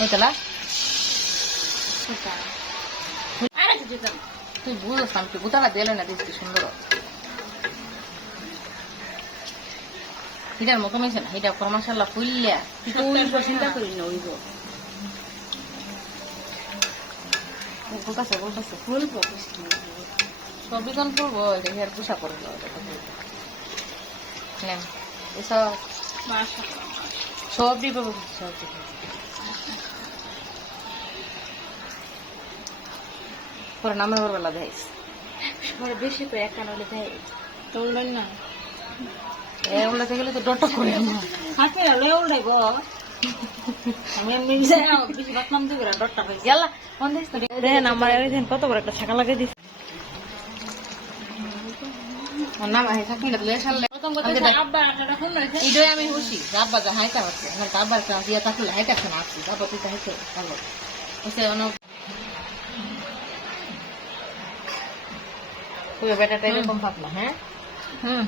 হইতলা। তুই বুঝোস না, তুই দিলে না দিস সুন্দর। হিটার মতো মেছে না? হিটা পর মাসাল্লাহ ফুললিয়া চিন্তা করি না ওইব। বলতেছে বলতেছে। ফুল সবই কোন করব এটা হেয়ার পুষা করব এসব মাশাআল্লাহ সব দিবে পরে নামের বেলা দেয় সবার বেশি তো একা নলে দেয় তোমরা না। এ গেলে তো ডট করে আমার হলে কত বড় একটা ছাকা লাগিয়ে দিচ্ছে নাম আহে থাকি না সালে একটা ইডোই আমি আব্বা যা হাইটা হচ্ছে। আমার আব্বার ইয়া থাকলে আসছি আব্বা তুই হাইতে ভালো তুই বেটাটা এরকম পাতলা হ্যাঁ? হুম।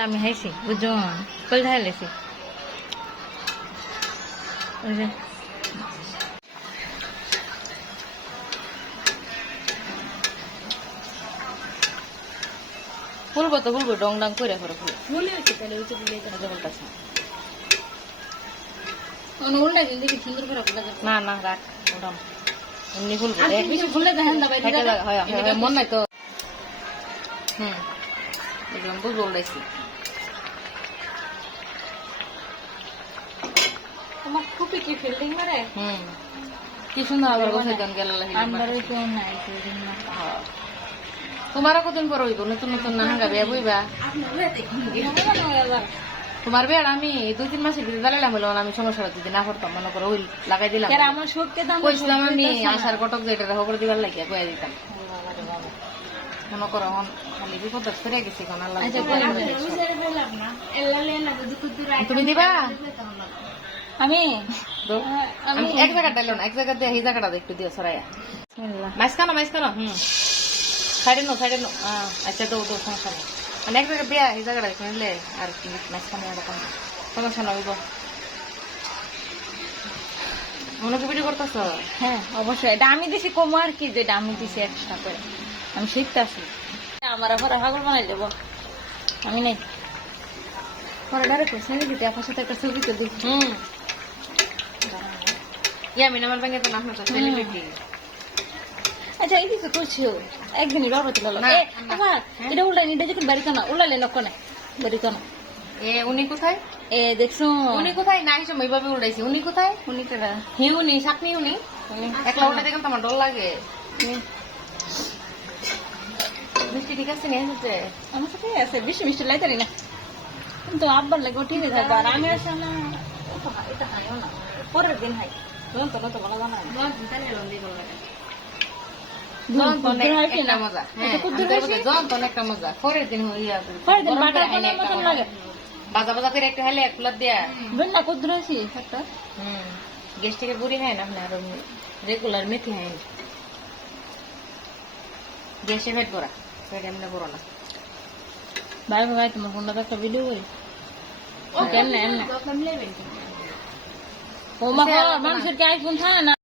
আমি হাইছি বুঝছ? কল ঢাইলেছি ওই যে। ফুলবো তো ফুলবো ডং ডং করে ফুল ভুলে হচ্ছে তাহলে ওই ফুলা না না রাখ ওরম এমনি ফুলবো আর দেখ বেশি ফুলে দেখেন না ভাই থাকে লাগা- মন নাই তো হুম একদম বুঝব উল্টাইছি তোমার খুবই কি ফিল্ডিং মারে হুম কি সুন্দর আবার বসে গান গেল আমার তো নাই ফিল্ডিং না তোমারও কদিন পর হইব নতুন নতুন না হাঙ্গা বিয়া বইবা তোমার বিয়ার আমি দুই তিন মাসের ভিতরে দাঁড়ালাম হলো আমি সমস্যা যদি না করতাম মনে করো ওই লাগাই দিলাম। আমার শোককে দাম কইছিলাম আমি আসার কটক যেটা রেহ করে দিবার লাগিয়া কয়ে দিতাম। মনে করো এখন খালি বিপদ ফিরে গেছি কোন আল্লাহ আচ্ছা। তুমি দিবা? আমি আমি? এক জায়গা ডাইলো না এক জায়গা দিয়ে এই জায়গাটা একটু দিও সরাইয়া। মাঝখানো মাঝখানো হুম। সাইডে নো সাইডে নো আচ্ছা তো তো সমস্যা নেই। মানে এক জায়গা দিয়া এই জায়গাটা একটু আর কি মাঝখানে এরকম সমস্যা না হইব মনে কি ভিডিও করতেছ হ্যাঁ অবশ্যই। এটা আমি দিছি কম আর কি যেটা আমি দিছি একটা করে। আমি শিখতে আসি। আমার আবার হাগল বানাই দেবো। আমি নাই। পরে ডাইরেক্ট কোশ্চেন দিতে আপনার সাথে একটা ছবি তো দিই। হুম। ইয়া মিনা আমার ব্যাংকে তো নাম হতো সেলিব্রিটি আচ্ছা এই কিছু করছিও একদিনই বাবা তুলা না, এ আবার এটা উল্টা এটা যখন বাড়ি কানা? উল্লালে নকনে বাড়ি কানা? এ উনি কোথায়? এ দেখছ? উনি কোথায়? না হিসেবে এইভাবে উল্টাইছি। উনি কোথায়? উনি কেডা হি উনি? চাকনি উনি। একলা উল্টাতে গেলে তো আমার ডর লাগে। মিষ্টি ঠিক আছে নিয়ে এসেছে আমার সাথে আছে বেশি মিষ্টি লাইতারি না। কিন্তু আব্বার লাগে ঠিক আছে আর আমি আসলে না এটা হাইও না। পরের দিন হাই তখন তো তো বলা জানা বাজা বাজা করে একটা হেলে এক প্লেট দিয়া না কুদ্দুর হয়েছি একটা হুম গ্যাস্ট্রিকের বুড়ি হয় না আপনার রেগুলার মেথি হয় গ্যাসে পেট ভরা পেট এমনি ভরো না ভাই ভাই তোমার ফোনটা একটা ভিডিও করি কেমনে এমনে ও মা মানুষের কি আইফোন থাকে না